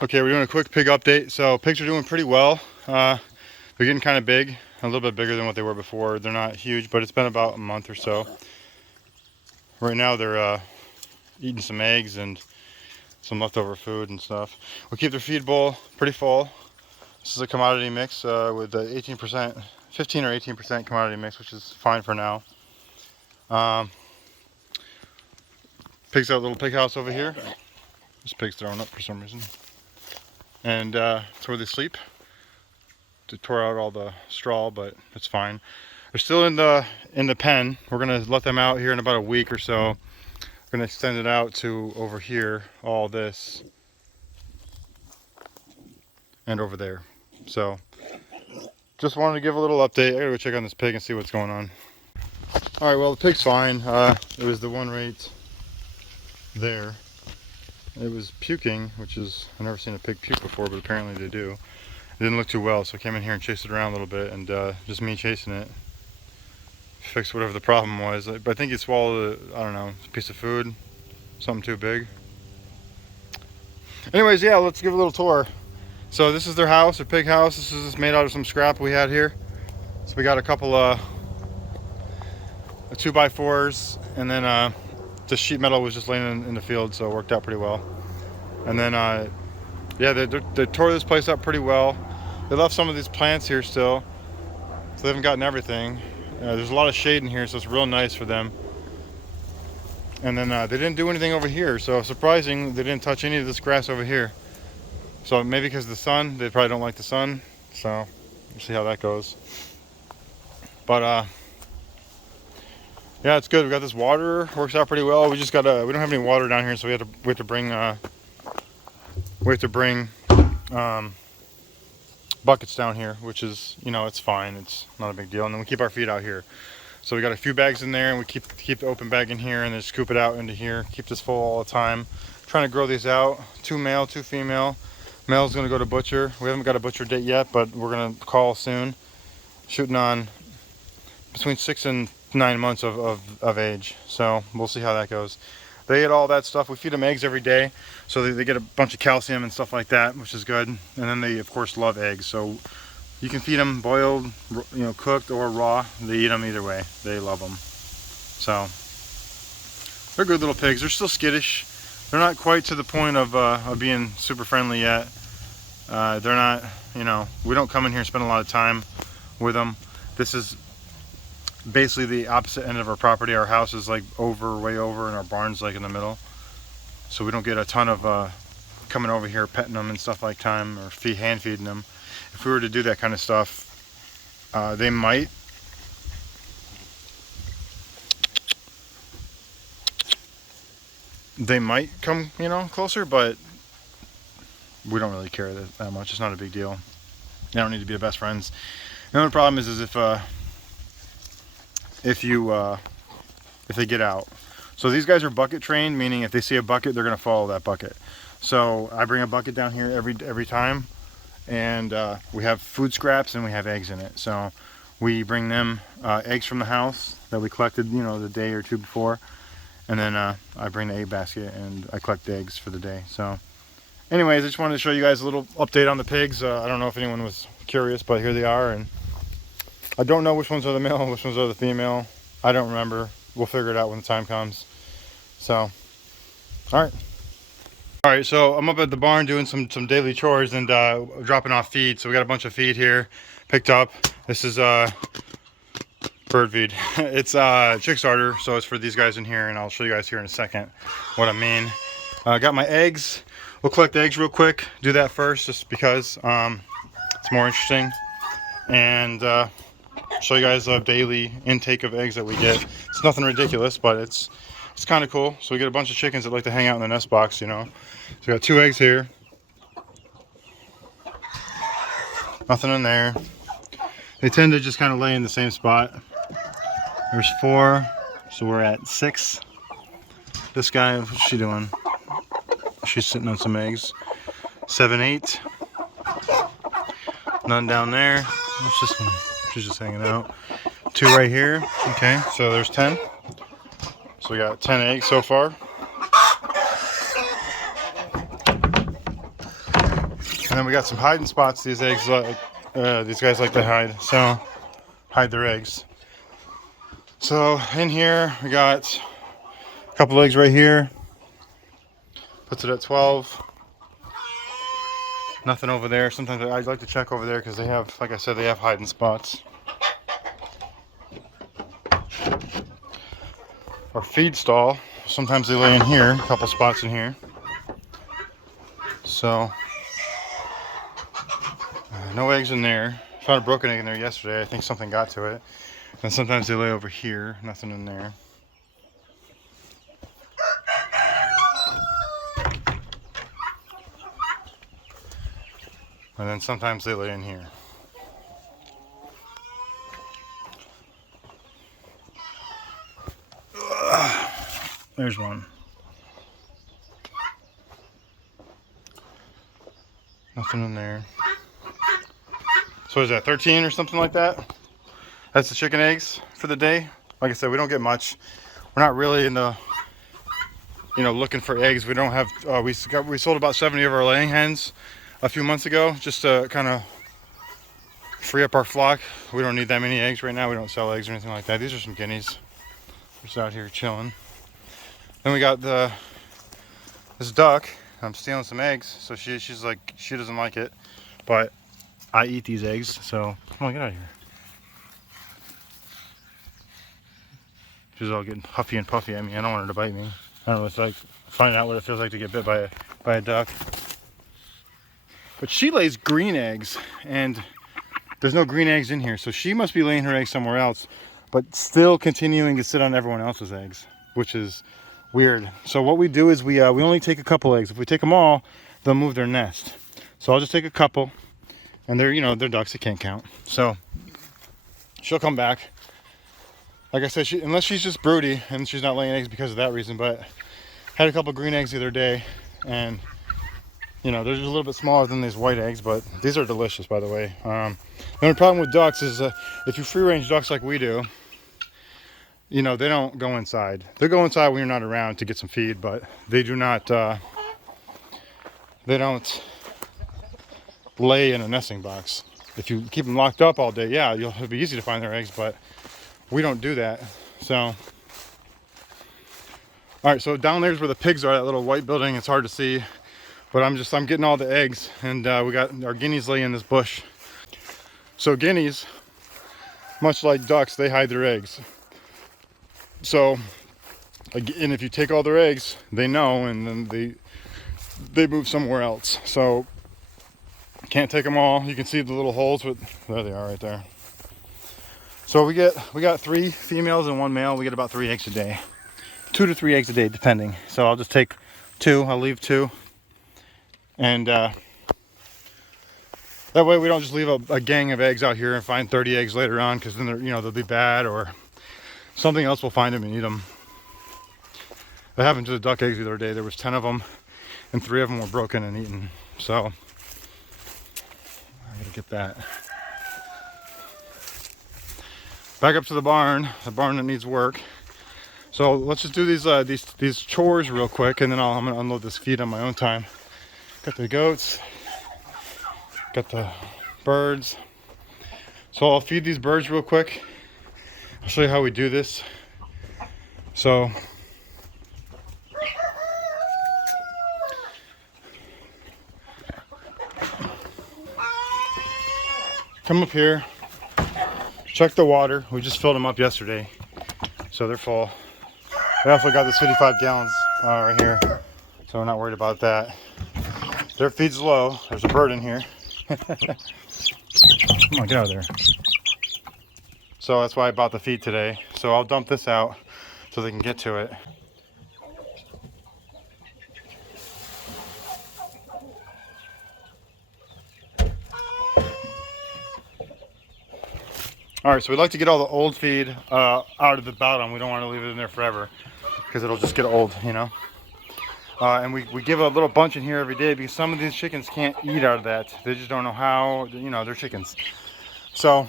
Okay, we're doing a quick pig update. So pigs are doing pretty well. They're getting kind of big, a little bit bigger than what they were before. They're not huge, but it's been about a month or so. Right now they're eating some eggs and some leftover food and stuff. We keep their feed bowl pretty full. This is a commodity mix with 18%, 15 or 18% commodity mix, which is fine for now. Pigs got a little pig house over here. This pig's throwing up for some reason. And it's where they sleep. They tore out all the straw, but it's fine. They're still in the pen. We're gonna let them out here in about a week or so. We're gonna extend it out to over here, all this, and over there. So just wanted to give a little update. I gotta go check on this pig and see what's going on. All right, well, the pig's fine. It was the one right there. It was puking, which is, I've never seen a pig puke before, but apparently they do. It didn't look too well, so I came in here and chased it around a little bit, and just me chasing it fixed whatever the problem was. But I think it swallowed I don't know, a piece of food, something too big. Anyways, yeah, let's give a little tour. So this is their house, their pig house. This is made out of some scrap we had here. So we got a couple 2x4s, and then the sheet metal was just laying in the field, so it worked out pretty well. And then yeah, they tore this place up pretty well. They left some of these plants here still, so they haven't gotten everything. There's a lot of shade in here, so it's real nice for them. And then they didn't do anything over here, so surprising, they didn't touch any of this grass over here. So maybe because of the sun, they probably don't like the sun, so we'll see how that goes. But yeah, it's good. We got this water, works out pretty well. We just got we don't have any water down here, so we have to bring buckets down here, which is, you know, it's fine. It's not a big deal. And then we keep our feed out here. So we got a few bags in there, and we keep the open bag in here, and then scoop it out into here. Keep this full all the time. Trying to grow these out. 2 male, 2 female. Male's gonna go to butcher. We haven't got a butcher date yet, but we're gonna call soon. Shooting on between 6 and 9 months of age. So we'll see how that goes. They eat all that stuff. We feed them eggs every day, so they get a bunch of calcium and stuff like that, which is good. And then they, of course, love eggs. So you can feed them boiled, you know, cooked or raw. They eat them either way. They love them. So they're good little pigs. They're still skittish. They're not quite to the point of being super friendly yet. They're not, you know, we don't come in here and spend a lot of time with them. This is basically the opposite end of our property. Our house is like way over, and our barn's like in the middle. So we don't get a ton of coming over here petting them and stuff like time, or hand feeding them. If we were to do that kind of stuff, they might. They might come, you know, closer, but we don't really care that much. It's not a big deal. They don't need to be the best friends. The only problem is if they get out. So these guys are bucket trained, meaning if they see a bucket, they're gonna follow that bucket. So I bring a bucket down here every time, and we have food scraps and we have eggs in it. So we bring them eggs from the house that we collected, you know, the day or two before, and then I bring the egg basket and I collect the eggs for the day. So anyways, I just wanted to show you guys a little update on the pigs. I don't know if anyone was curious, but here they are, and I don't know which ones are the male and which ones are the female. I don't remember. We'll figure it out when the time comes. So, all right. So I'm up at the barn doing some daily chores and dropping off feed. So we got a bunch of feed here picked up. This is bird feed. It's chick starter, so it's for these guys in here, and I'll show you guys here in a second what I mean. Got my eggs. We'll collect the eggs real quick. Do that first, just because it's more interesting. And show you guys a daily intake of eggs that we get. It's nothing ridiculous, but it's kind of cool. So we get a bunch of chickens that like to hang out in the nest box, you know. So we got 2 eggs here. Nothing in there. They tend to just kind of lay in the same spot. There's 4, so we're at 6. This guy, what's she doing? She's sitting on some eggs. 7, 8. None down there. What's this one? She's just hanging out. 2 right here. Okay, so there's 10. So we got 10 eggs so far. then we got some hiding spots. These eggs, these guys like to hide, so hide their eggs. So in here we got a couple eggs right here. Puts it at 12. Nothing over there. Sometimes I like to check over there because they have, like I said, they have hiding spots. Our feed stall. Sometimes they lay in here, a couple spots in here. So no eggs in there. Found a broken egg in there yesterday. I think something got to it. And sometimes they lay over here. Nothing in there. And then sometimes they lay in here. There's one. Nothing in there. So is that 13 or something like that? That's the chicken eggs for the day. Like I said, we don't get much. We're not really in the, looking for eggs. We don't have. We sold about 70 of our laying hens a few months ago, just to kind of free up our flock. We don't need that many eggs right now. We don't sell eggs or anything like that. These are some guineas just out here chilling. Then we got this duck. I'm stealing some eggs, so she's like, she doesn't like it, but I eat these eggs, so come on, get out of here. She's all getting huffy and puffy at me. I don't want her to bite me. I don't know, it's like finding out what it feels like to get bit by a duck. But she lays green eggs, and there's no green eggs in here, so she must be laying her eggs somewhere else, but still continuing to sit on everyone else's eggs, which is weird. So what we do is we only take a couple eggs. If we take them all, they'll move their nest. So I'll just take a couple, and they're ducks, they can't count. So she'll come back. Like I said, unless she's just broody and she's not laying eggs because of that reason, but had a couple green eggs the other day, and they're just a little bit smaller than these white eggs, but these are delicious, by the way. The only problem with ducks is if you free range ducks like we do, they don't go inside. They go inside when you're not around to get some feed, but they do not, they don't lay in a nesting box. If you keep them locked up all day, yeah, it'll be easy to find their eggs, but we don't do that. So, all right, so down there's where the pigs are, that little white building. It's hard to see, but I'm getting all the eggs, and we got our guineas lay in this bush. So guineas, much like ducks, they hide their eggs. So, and if you take all their eggs, they know, and then they move somewhere else. So, can't take them all. You can see the little holes, but there they are right there. So we got 3 females and 1 male. We get about 3 eggs a day, 2 to 3 eggs a day, depending. So I'll just take 2. I'll leave 2, and that way we don't just leave a gang of eggs out here and find 30 eggs later on, because then they'll be bad, or something else will find them and eat them. That happened to the duck eggs the other day. There was 10 of them, and 3 of them were broken and eaten. So I gotta get that. Back up to the barn that needs work. So let's just do these chores real quick, and then I'm gonna unload this feed on my own time. Got the goats, got the birds. So I'll feed these birds real quick. I'll show you how we do this. So come up here, check the water. We just filled them up yesterday, so they're full. We also got this 55 gallons right here, so we're not worried about that. Their feed's low. There's a bird in here. Come on, get out of there. So that's why I bought the feed today. So I'll dump this out so they can get to it. All right, so we like to get all the old feed out of the bottom. We don't want to leave it in there forever because it'll just get old, and we give a little bunch in here every day because some of these chickens can't eat out of that. They just don't know how, they're chickens. So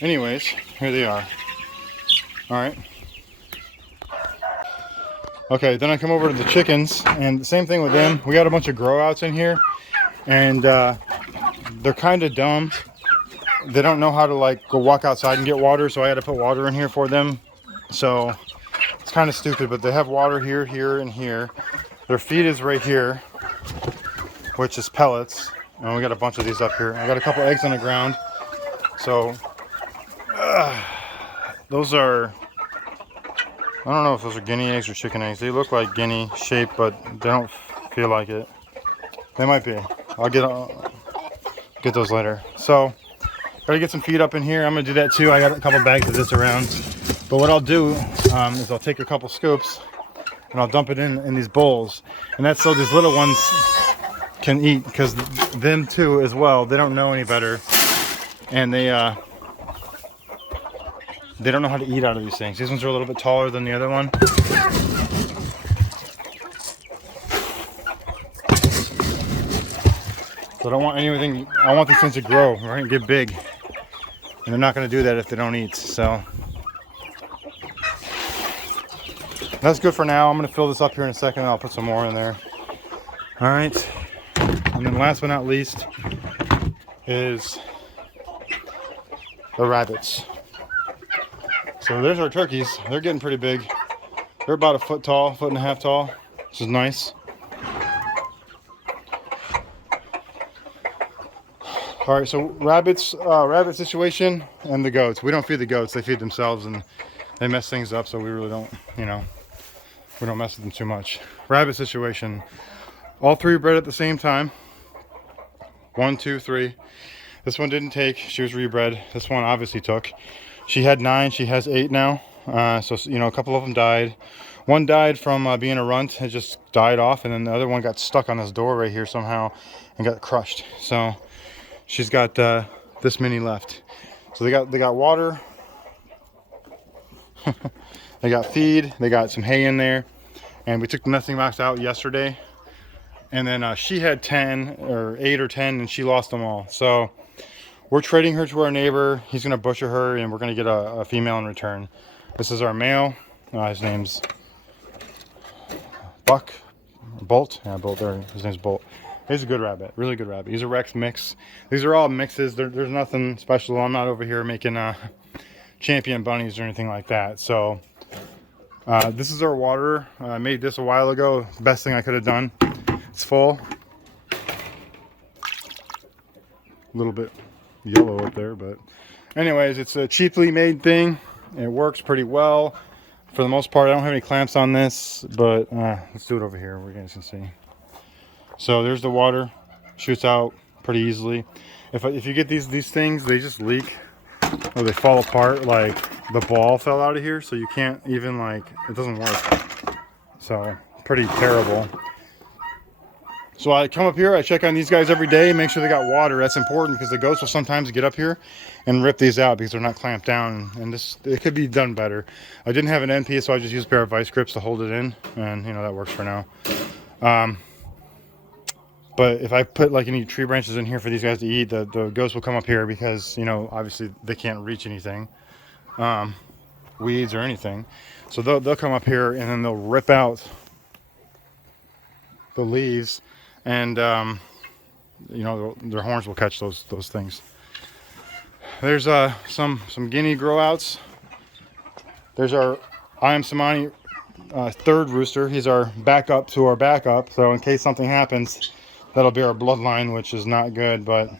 anyways, here they are. All right. Okay, then I come over to the chickens, and the same thing with them. We got a bunch of grow outs in here, and they're kind of dumb. They don't know how to like go walk outside and get water, so I had to put water in here for them. So it's kind of stupid, but they have water here, here, and here. Their feed is right here, which is pellets, and we got a bunch of these up here. I got a couple eggs on the ground, so those are, I don't know if those are guinea eggs or chicken eggs. They look like guinea shaped, but they don't feel like it. They might be. I'll get those later. So gotta get some feed up in here. I'm gonna do that too. I got a couple bags of this around, but what I'll do is I'll take a couple scoops and I'll dump it in these bowls, and that's so these little ones can eat, because them too as well, they don't know any better, and they don't know how to eat out of these things. These ones are a little bit taller than the other one. So I don't want anything, I want these things to grow, right, and get big. And they're not going to do that if they don't eat, so. That's good for now. I'm going to fill this up here in a second, and I'll put some more in there. All right. And then last but not least is the rabbits. So there's our turkeys. They're getting pretty big. They're about a foot tall, foot and a half tall, which is nice. All right, so rabbit situation and the goats. We don't feed the goats; they feed themselves, and they mess things up. So we really don't, we don't mess with them too much. Rabbit situation. All three bred at the same time. 1, 2, 3. This one didn't take. She was rebred. This one obviously took. She had 9. She has 8 now. So a couple of them died. One died from being a runt. It just died off, and then the other one got stuck on this door right here somehow and got crushed. So she's got this many left. So they got water. They got feed. They got some hay in there, and we took the nesting box out yesterday. And then she had 10 or 8 or 10, and she lost them all. So we're trading her to our neighbor. He's gonna butcher her, and we're gonna get a female in return. This is our male. His name's Bolt. Yeah, Bolt there. His name's Bolt. He's a good rabbit, really good rabbit. He's a Rex mix. These are all mixes. There's nothing special. I'm not over here making champion bunnies or anything like that. So this is our water. I made this a while ago. Best thing I could have done. It's full. A little bit yellow up there, but anyways, it's a cheaply made thing. It works pretty well for the most part. I don't have any clamps on this, but let's do it over here where you guys can see. So there's the water, shoots out pretty easily. If you get these things, they just leak or they fall apart. Like the ball fell out of here, so you can't even it doesn't work. So pretty terrible. So I come up here, I check on these guys every day, make sure they got water. That's important because the goats will sometimes get up here and rip these out because they're not clamped down. And it could be done better. I didn't have an NP, so I just used a pair of vice grips to hold it in, and that works for now. But if I put any tree branches in here for these guys to eat, the goats will come up here because obviously they can't reach anything, weeds or anything. So they'll come up here and then they'll rip out the leaves. And their horns will catch those things. There's some guinea grow outs. There's our Samani third rooster. He's our backup to our backup. So in case something happens, that'll be our bloodline, which is not good. But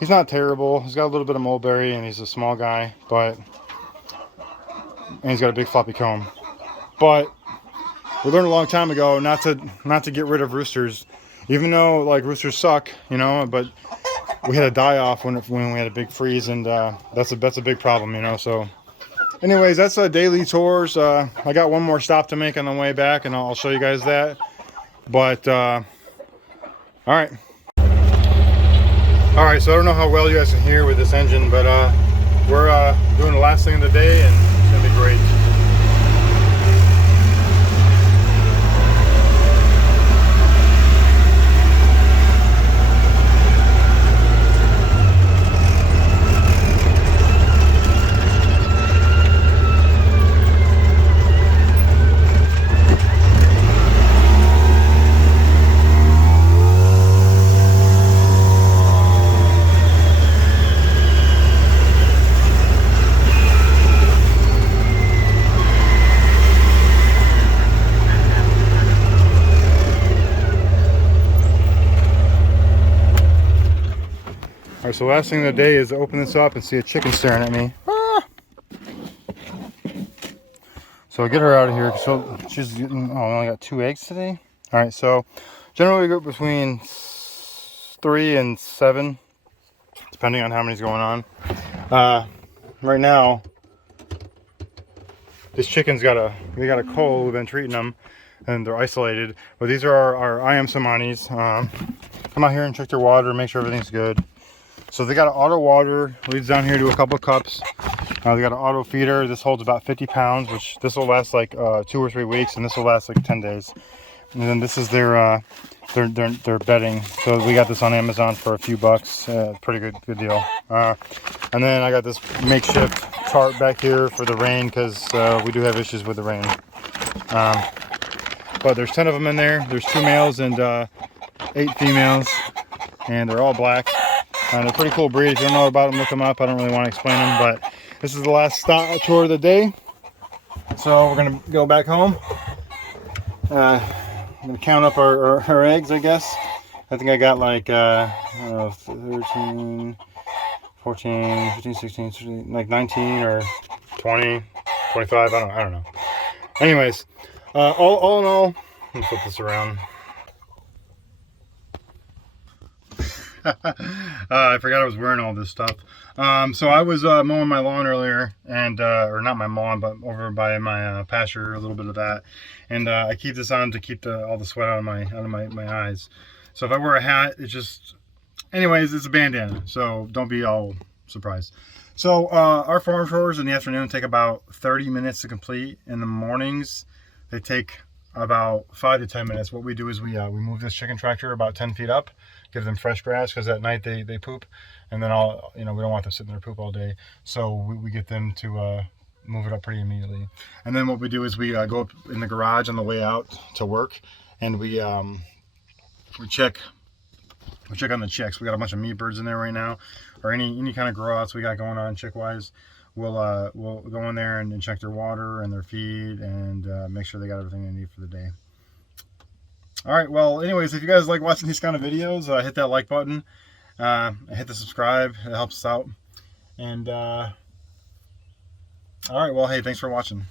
he's not terrible. He's got a little bit of mulberry, and he's a small guy. And he's got a big floppy comb. But we learned a long time ago not to get rid of roosters, even though roosters suck, but we had a die off when we had a big freeze, and that's a big problem, So anyways, that's daily chores. I got one more stop to make on the way back, and I'll show you guys that. But all right, so I don't know how well you guys can hear with this engine, but we're doing the last thing of the day, and it's gonna be great. Alright, so last thing of the day is to open this up and see a chicken staring at me. Ah! So I'll get her out of here because she's getting, oh, I only got 2 eggs today. Alright, so generally we go between 3 and 7, depending on how many's going on. Right now, this chicken's got a cold. We've been treating them, and they're isolated. But these are our I am Samanis. Come out here and check their water, make sure everything's good. So they got an auto water, leads down here to a couple of cups. They got an auto feeder. This holds about 50 pounds, which this will last like 2 or 3 weeks, and this will last like 10 days. And then this is their bedding. So we got this on Amazon for a few bucks. Pretty good deal. And then I got this makeshift tarp back here for the rain because we do have issues with the rain. But there's 10 of them in there. There's 2 males and 8 females, and they're all black. They're a pretty cool breed. If you don't know about them, look them up. I don't really want to explain them, but this is the last chore of the day. So we're gonna go back home. I'm gonna count up our eggs, I guess. I think I got like 13, 14, 15, 16, 17, like 19 or 20, 25. I don't know. Anyways, all in all, let me flip this around. I forgot I was wearing all this stuff. So I was mowing my lawn earlier, and or not my lawn, but over by my pasture, a little bit of that. And I keep this on to keep all the sweat out of my eyes. So if I wear a hat, it just, anyways, it's a bandana. So don't be all surprised. So our farm chores in the afternoon take about 30 minutes to complete. In the mornings, they take about 5 to 10 minutes. What we do is we move this chicken tractor about 10 feet up, give them fresh grass because at night they poop, and then we don't want them sitting there poop all day, so we get them to move it up pretty immediately. And then what we do is we go up in the garage on the way out to work, and we check on the chicks. We got a bunch of meat birds in there right now, or any kind of grow outs we got going on chick wise. We'll go in there and check their water and their feed and make sure they got everything they need for the day. All right, well, anyways, if you guys like watching these kind of videos, hit that like button, hit the subscribe. It helps us out. And all right, well, hey, thanks for watching.